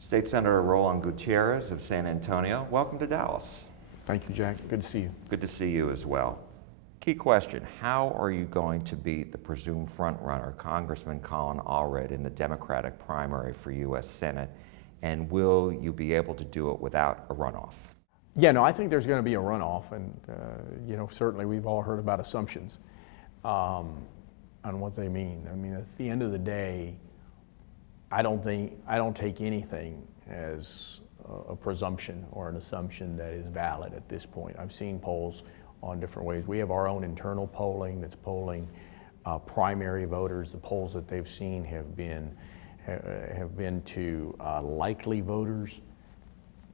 State Senator Roland Gutierrez of San Antonio, welcome to Dallas. Thank you, Jack. Good to see you. Good to see you as well. Key question, how are you going to beat the presumed frontrunner, Congressman Colin Allred, in the Democratic primary for U.S. Senate, and will you be able to do it without a runoff? Yeah, no, I think there's going to be a runoff, and certainly we've all heard about assumptions on what they mean. I mean, at the end of the day, I don't take anything as a presumption or an assumption that is valid at this point. I've seen polls on different ways. We have our own internal polling that's polling primary voters. The polls that they've seen have been to likely voters.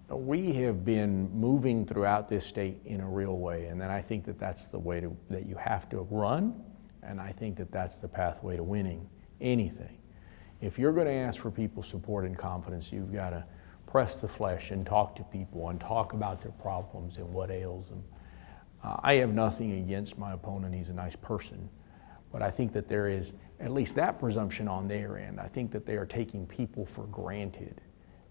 We have been moving throughout this state in a real way, and then I think that that's the way that you have to run, and I think that that's the pathway to winning anything. If you're going to ask for people's support and confidence, you've got to press the flesh and talk to people and talk about their problems and what ails them. I have nothing against my opponent. He's a nice person. But I think that there is at least that presumption on their end. I think that they are taking people for granted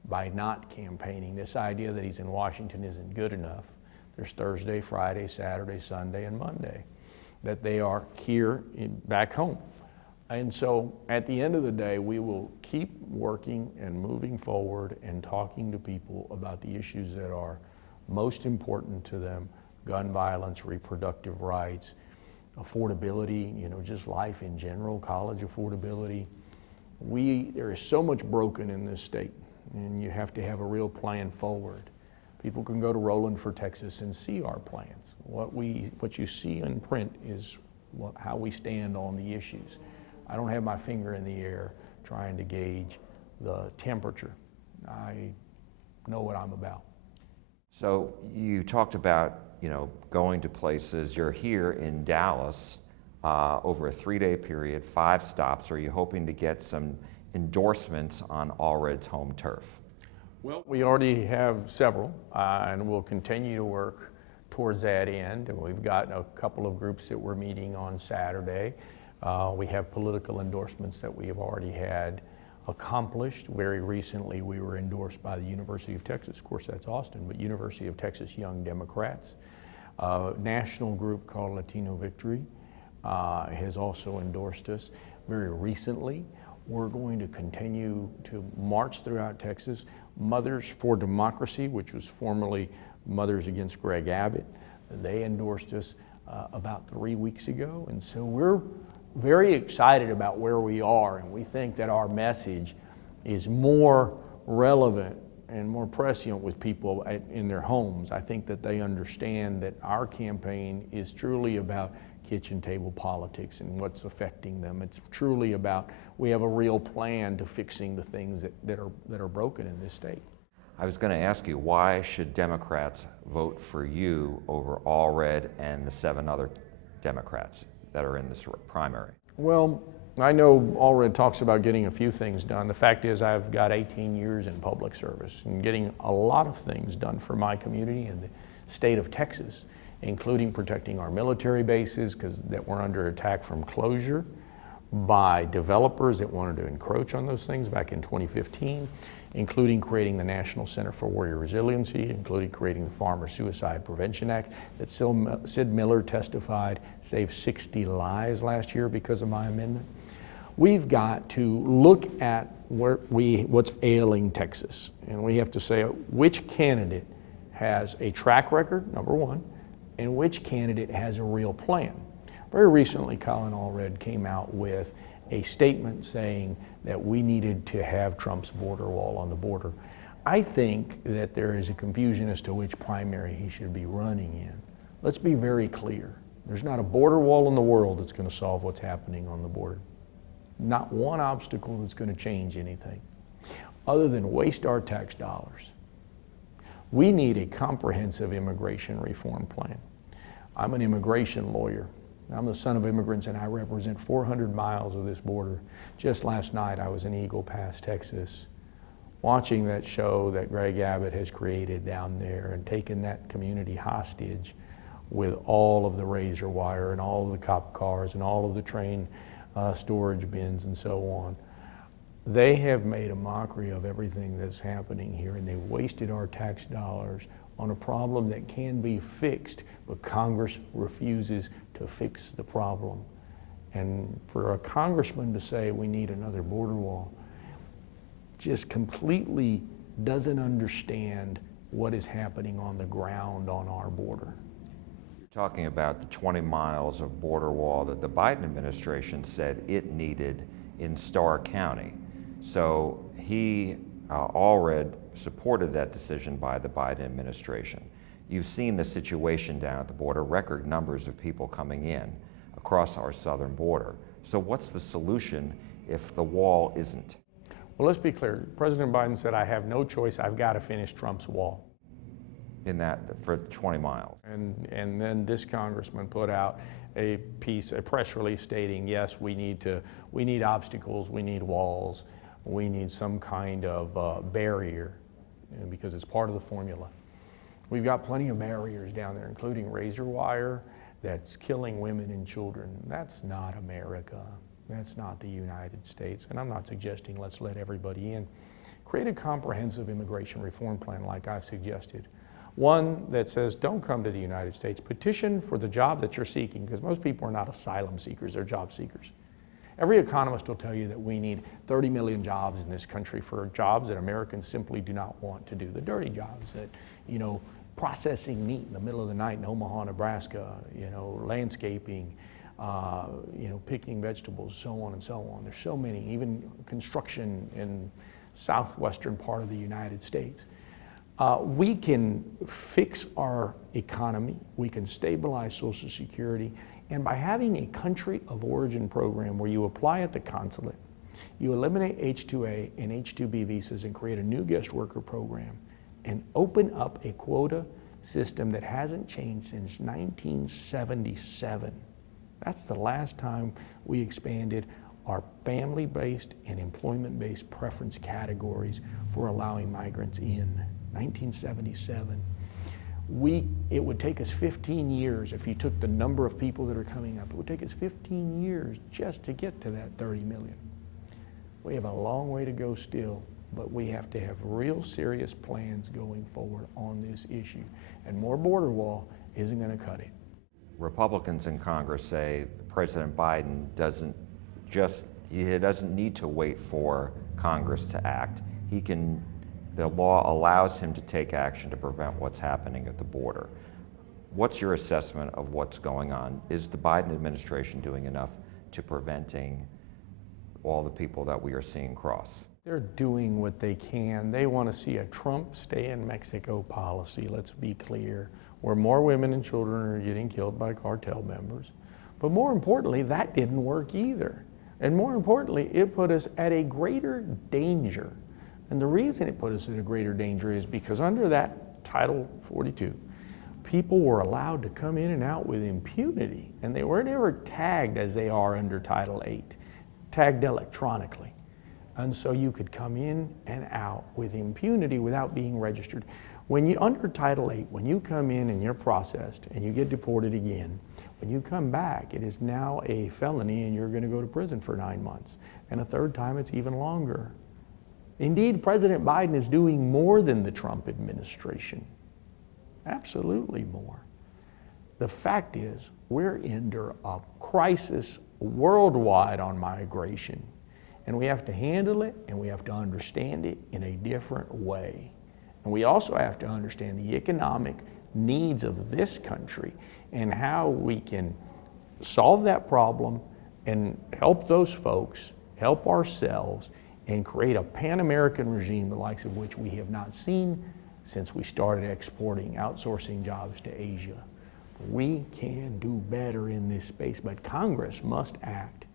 by not campaigning. This idea that he's in Washington isn't good enough. There's Thursday, Friday, Saturday, Sunday, and Monday. That they are here back home. And so at the end of the day, we will keep working and moving forward and talking to people about the issues that are most important to them: gun violence, reproductive rights, affordability, just life in general, college affordability. There is so much broken in this state, and you have to have a real plan forward. People can go to Roland for Texas and see our plans. What you see in print is how we stand on the issues. I don't have my finger in the air trying to gauge the temperature. I know what I'm about. So you talked about, going to places. You're here in Dallas over a 3-day period, 5 stops. Are you hoping to get some endorsements on Allred's home turf? Well, we already have several, and we'll continue to work towards that end. And we've got a couple of groups that we're meeting on Saturday. We have political endorsements that we have already had accomplished. Very recently, we were endorsed by the University of Texas. Of course, that's Austin, but University of Texas Young Democrats. A national group called Latino Victory has also endorsed us very recently. We're going to continue to march throughout Texas. Mothers for Democracy, which was formerly Mothers Against Greg Abbott, they endorsed us about 3 weeks ago. And so we're very excited about where we are, and we think that our message is more relevant and more prescient with people in their homes. I think that they understand that our campaign is truly about kitchen table politics and what's affecting them. It's truly about, we have a real plan to fixing the things that are broken in this state. I was going to ask you, why should Democrats vote for you over Allred and the 7 other Democrats that are in this primary? Well, I know Allred talks about getting a few things done. The fact is, I've got 18 years in public service and getting a lot of things done for my community and the state of Texas, including protecting our military bases that were under attack from closure by developers that wanted to encroach on those things back in 2015, including creating the National Center for Warrior Resiliency, including creating the Farmer Suicide Prevention Act that Sid Miller testified saved 60 lives last year because of my amendment. We've got to look at what's ailing Texas, and we have to say which candidate has a track record, number one, and which candidate has a real plan. Very recently, Colin Allred came out with a statement saying that we needed to have Trump's border wall on the border. I think that there is a confusion as to which primary he should be running in. Let's be very clear. There's not a border wall in the world that's going to solve what's happening on the border. Not one obstacle that's going to change anything other than waste our tax dollars. We need a comprehensive immigration reform plan. I'm an immigration lawyer. I'm the son of immigrants, and I represent 400 miles of this border. Just last night, I was in Eagle Pass, Texas, watching that show that Greg Abbott has created down there and taken that community hostage with all of the razor wire and all of the cop cars and all of the train storage bins and so on. They have made a mockery of everything that's happening here, and they've wasted our tax dollars on a problem that can be fixed, but Congress refuses to fix the problem. And for a congressman to say we need another border wall just completely doesn't understand what is happening on the ground on our border. You're talking about the 20 miles of border wall that the Biden administration said it needed in Starr County. So he, Allred, supported that decision by the Biden administration. You've seen the situation down at the border, record numbers of people coming in across our southern border. So what's the solution if the wall isn't? Well, let's be clear. President Biden said, I have no choice. I've got to finish Trump's wall. In that, for 20 miles. And then this congressman put out a press release stating, yes, we need obstacles, we need walls, we need some kind of barrier, because it's part of the formula. We've got plenty of barriers down there, including razor wire that's killing women and children. That's not America. That's not the United States. And I'm not suggesting let's let everybody in. Create a comprehensive immigration reform plan like I've suggested. One that says, don't come to the United States. Petition for the job that you're seeking, because most people are not asylum seekers, they're job seekers. Every economist will tell you that we need 30 million jobs in this country for jobs that Americans simply do not want to do. The dirty jobs that, processing meat in the middle of the night in Omaha, Nebraska, landscaping, picking vegetables, so on and so on. There's so many, even construction in southwestern part of the United States. We can fix our economy, we can stabilize Social Security, and by having a country of origin program where you apply at the consulate, you eliminate H-2A and H-2B visas and create a new guest worker program and open up a quota system that hasn't changed since 1977. That's the last time we expanded our family-based and employment-based preference categories for allowing migrants in. 1977. It would take us 15 years if you took the number of people that are coming up. It would take us 15 years just to get to that 30 million. We have a long way to go still, but we have to have real serious plans going forward on this issue. And more border wall isn't going to cut it. Republicans in Congress say President Biden doesn't need to wait for Congress to act. The law allows him to take action to prevent what's happening at the border. What's your assessment of what's going on? Is the Biden administration doing enough to preventing all the people that we are seeing cross? They're doing what they can. They want to see a Trump stay in Mexico policy, let's be clear, where more women and children are getting killed by cartel members. But more importantly, that didn't work either. And more importantly, it put us at a greater danger. And the reason it put us in a greater danger is because under that Title 42, people were allowed to come in and out with impunity, and they weren't ever tagged as they are under Title 8, tagged electronically. And so you could come in and out with impunity without being registered. Under Title 8, when you come in and you're processed and you get deported again, when you come back, it is now a felony and you're going to go to prison for 9 months. And a third time, it's even longer. Indeed, President Biden is doing more than the Trump administration. Absolutely more. The fact is, we're under a crisis worldwide on migration, and we have to handle it and we have to understand it in a different way. And we also have to understand the economic needs of this country and how we can solve that problem and help those folks, help ourselves, and create a Pan-American regime the likes of which we have not seen since we started exporting, outsourcing jobs to Asia. We can do better in this space, but Congress must act.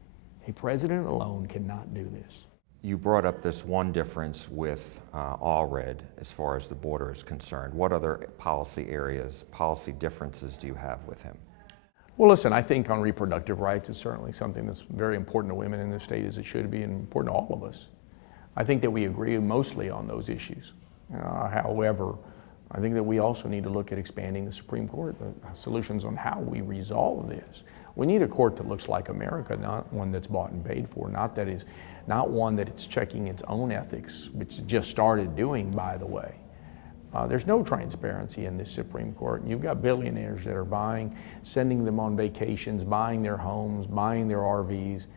A president alone cannot do this. You brought up this one difference with Allred as far as the border is concerned. What other policy areas, policy differences do you have with him? Well, listen, I think on reproductive rights, it's certainly something that's very important to women in this state, as it should be, and important to all of us. I think that we agree mostly on those issues. However, I think that we also need to look at expanding the Supreme Court, the solutions on how we resolve this. We need a court that looks like America, not one that's bought and paid for, not that is not one that it's checking its own ethics, which it just started doing, by the way. There's no transparency in this Supreme Court. You've got billionaires that are sending them on vacations, buying their homes, buying their RVs.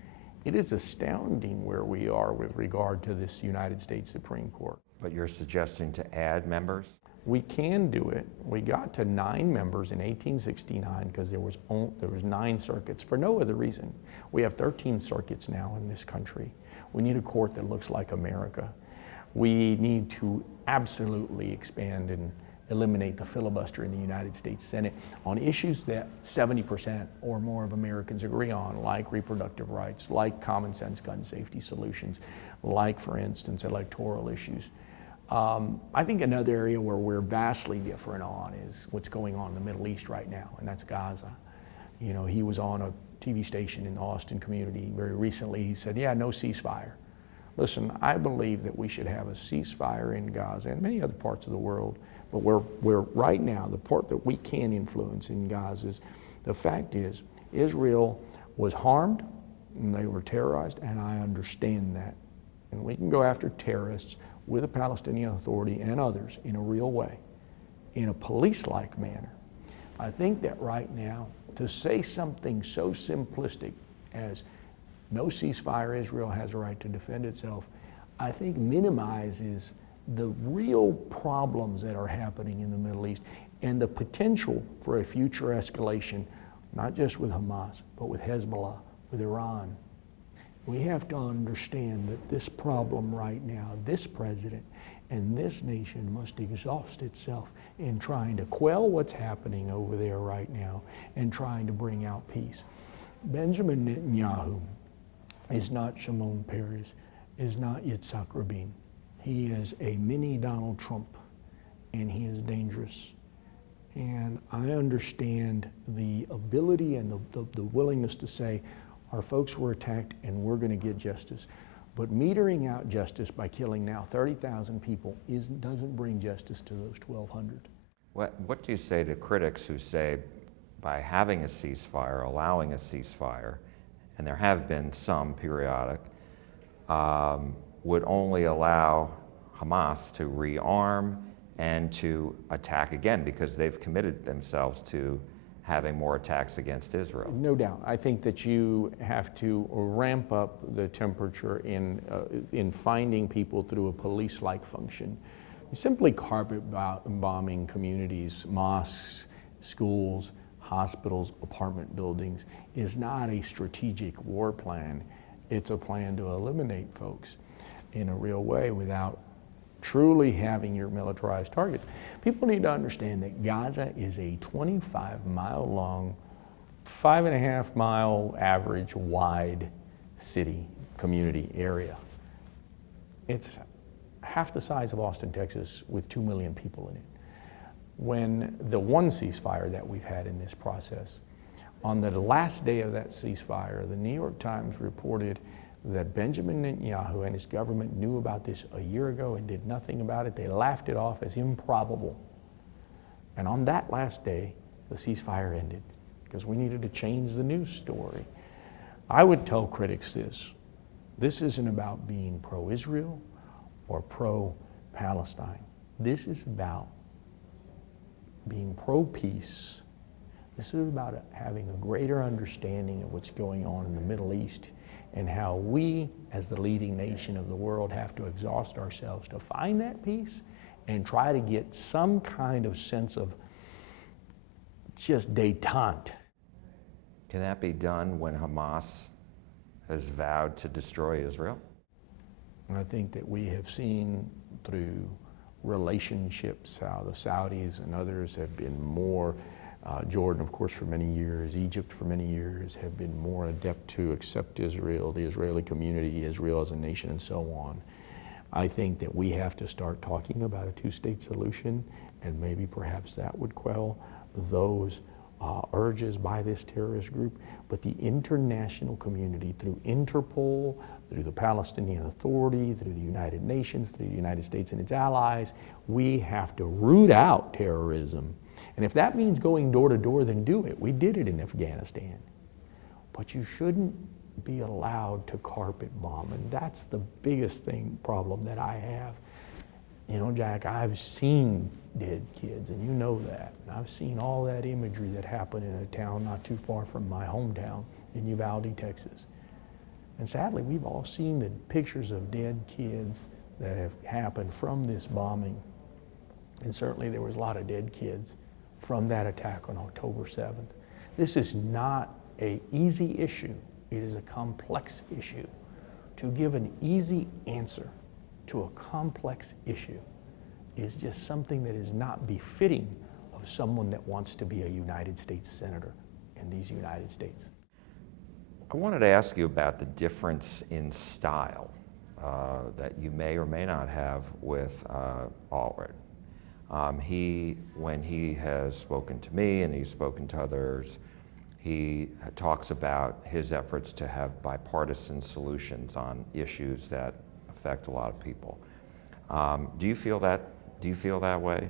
It is astounding where we are with regard to this United States Supreme Court. But you're suggesting to add members? We can do it. We got to 9 members in 1869 because there was 9 circuits for no other reason. We have 13 circuits now in this country. We need a court that looks like America. We need to absolutely expand and eliminate the filibuster in the United States Senate on issues that 70% or more of Americans agree on, like reproductive rights, like common sense gun safety solutions, like, for instance, electoral issues. I think another area where we're vastly different on is what's going on in the Middle East right now, and that's Gaza. You know, he was on a TV station in the Austin community very recently. He said, yeah, no ceasefire. Listen, I believe that we should have a ceasefire in Gaza and many other parts of the world, but we're right now, the part that we can influence in Gaza is, the fact is, Israel was harmed and they were terrorized, and I understand that. And we can go after terrorists with the Palestinian Authority and others in a real way, in a police-like manner. I think that right now, to say something so simplistic as no ceasefire, Israel has a right to defend itself, I think minimizes the real problems that are happening in the Middle East and the potential for a future escalation, not just with Hamas, but with Hezbollah, with Iran. We have to understand that this problem right now, this president and this nation must exhaust itself in trying to quell what's happening over there right now and trying to bring out peace. Benjamin Netanyahu is not Shimon Peres, is not Yitzhak Rabin. He is a mini Donald Trump, and he is dangerous. And I understand the ability and the willingness to say, our folks were attacked and we're going to get justice. But metering out justice by killing now 30,000 people doesn't bring justice to those 1,200. What do you say to critics who say by having a ceasefire, allowing a ceasefire, and there have been some periodic, would only allow Hamas to rearm and to attack again because they've committed themselves to having more attacks against Israel? No doubt. I think that you have to ramp up the temperature in finding people through a police-like function. Simply carpet bombing communities, mosques, schools, hospitals, apartment buildings is not a strategic war plan. It's a plan to eliminate folks in a real way without truly having your militarized targets. People need to understand that Gaza is a 25-mile long, 5.5-mile average wide city, community area. It's half the size of Austin, Texas, with 2 million people in it. When the one ceasefire that we've had in this process, on the last day of that ceasefire, the New York Times reported that Benjamin Netanyahu and his government knew about this a year ago and did nothing about it. They laughed it off as improbable. And on that last day, the ceasefire ended because we needed to change the news story. I would tell critics this isn't about being pro-Israel or pro-Palestine. This is about being pro-peace. This is about having a greater understanding of what's going on in the Middle East and how we, as the leading nation of the world, have to exhaust ourselves to find that peace and try to get some kind of sense of just détente. Can that be done when Hamas has vowed to destroy Israel? I think that we have seen through relationships how the Saudis and others have been more Jordan, of course, for many years, Egypt for many years, have been more adept to accept Israel, the Israeli community, Israel as a nation, and so on. I think that we have to start talking about a two-state solution, and maybe perhaps that would quell those urges by this terrorist group. But the international community, through Interpol, through the Palestinian Authority, through the United Nations, through the United States and its allies, we have to root out terrorism. And if that means going door to door, then do it. We did it in Afghanistan. But you shouldn't be allowed to carpet bomb. And that's the biggest problem that I have. You know, Jack, I've seen dead kids, and you know that. And I've seen all that imagery that happened in a town not too far from my hometown in Uvalde, Texas. And sadly, we've all seen the pictures of dead kids that have happened from this bombing. And certainly there was a lot of dead kids from that attack on October 7th. This is not an easy issue. It is a complex issue. To give an easy answer to a complex issue is just something that is not befitting of someone that wants to be a United States Senator in these United States. I wanted to ask you about the difference in style that you may or may not have with Allred. When he has spoken to me and he's spoken to others, he talks about his efforts to have bipartisan solutions on issues that affect a lot of people. Do you feel that way?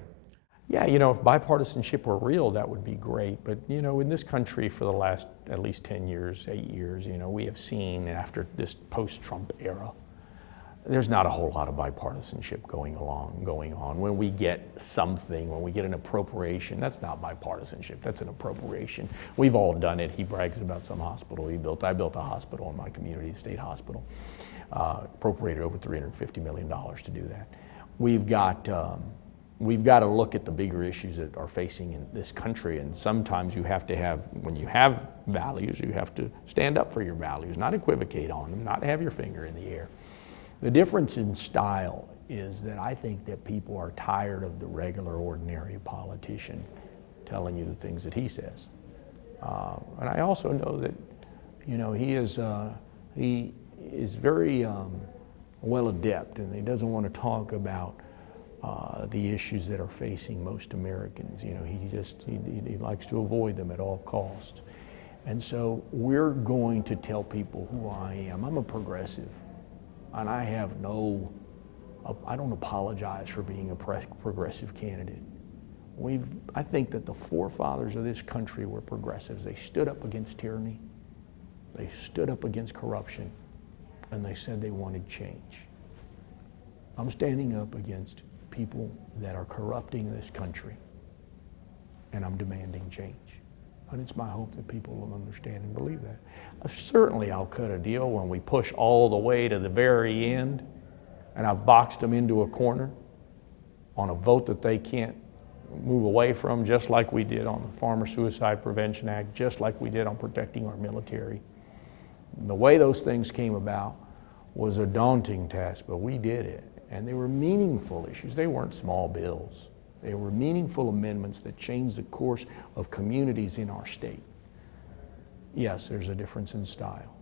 Yeah, you know, if bipartisanship were real, that would be great. But, you know, in this country for the last at least 10 years, 8 years, you know, we have seen after this post-Trump era, there's not a whole lot of bipartisanship going on. When we get something, when we get an appropriation, that's not bipartisanship, that's an appropriation. We've all done it. He brags about some hospital he built. I built a hospital in my community, a state hospital, appropriated over $350 million to do that. We've got to look at the bigger issues that are facing in this country, and sometimes you have to have, when you have values, you have to stand up for your values, not equivocate on them, not have your finger in the air. The difference in style is that I think that people are tired of the regular, ordinary politician telling you the things that he says. And I also know that, you know, he is very well adept, and he doesn't want to talk about the issues that are facing most Americans. You know, he likes to avoid them at all costs. And so we're going to tell people who I am. I'm a progressive. And I don't apologize for being a progressive candidate. I think that the forefathers of this country were progressives. They stood up against tyranny, they stood up against corruption, and they said they wanted change. I'm standing up against people that are corrupting this country, and I'm demanding change. And it's my hope that people will understand and believe that. Certainly I'll cut a deal when we push all the way to the very end and I've boxed them into a corner on a vote that they can't move away from, just like we did on the Farmer Suicide Prevention Act, just like we did on protecting our military. The way those things came about was a daunting task, but we did it. And they were meaningful issues. They weren't small bills. They were meaningful amendments that changed the course of communities in our state. Yes, there's a difference in style.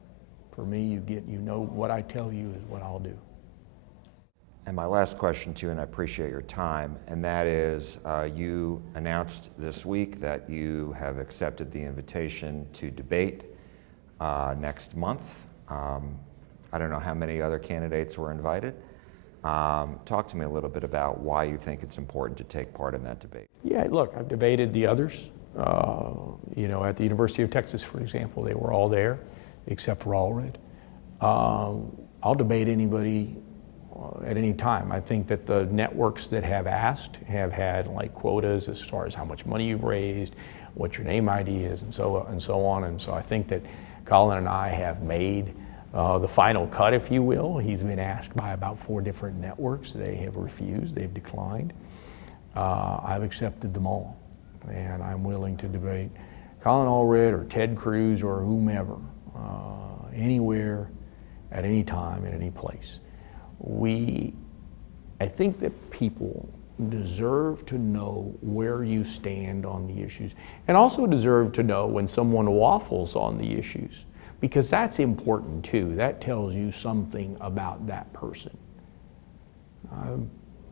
For me, you know what I tell you is what I'll do. And my last question to you, and I appreciate your time, and that is, you announced this week that you have accepted the invitation to debate next month. I don't know how many other candidates were invited. Talk to me a little bit about why you think it's important to take part in that debate. Yeah, look, I've debated the others. You know, at the University of Texas, for example, they were all there, except for Allred. I'll debate anybody at any time. I think that the networks that have asked have had like quotas as far as how much money you've raised, what your name ID is, and so on. And so I think that Colin and I have made the final cut, if you will. He's been asked by about 4 different networks. They have refused, they've declined. I've accepted them all, and I'm willing to debate Colin Allred or Ted Cruz or whomever, anywhere, at any time, at any place. I think that people deserve to know where you stand on the issues, and also deserve to know when someone waffles on the issues, because that's important too. That tells you something about that person. I've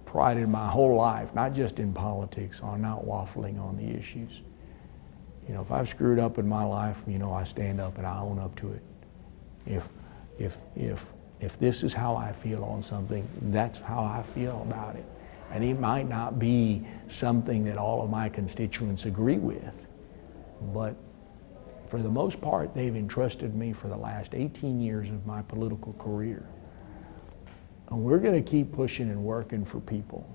prided my whole life, not just in politics, on not waffling on the issues. You know, if I've screwed up in my life, you know, I stand up and I own up to it. If this is how I feel on something, that's how I feel about it. And it might not be something that all of my constituents agree with, but for the most part, they've entrusted me for the last 18 years of my political career. And we're going to keep pushing and working for people.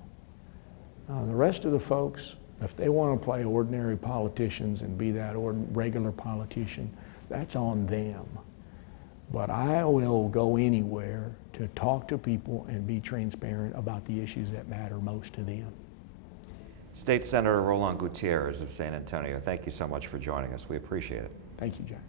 The rest of the folks, if they want to play ordinary politicians and be that regular politician, that's on them. But I will go anywhere to talk to people and be transparent about the issues that matter most to them. State Senator Roland Gutierrez of San Antonio, thank you so much for joining us. We appreciate it. Thank you, Jack.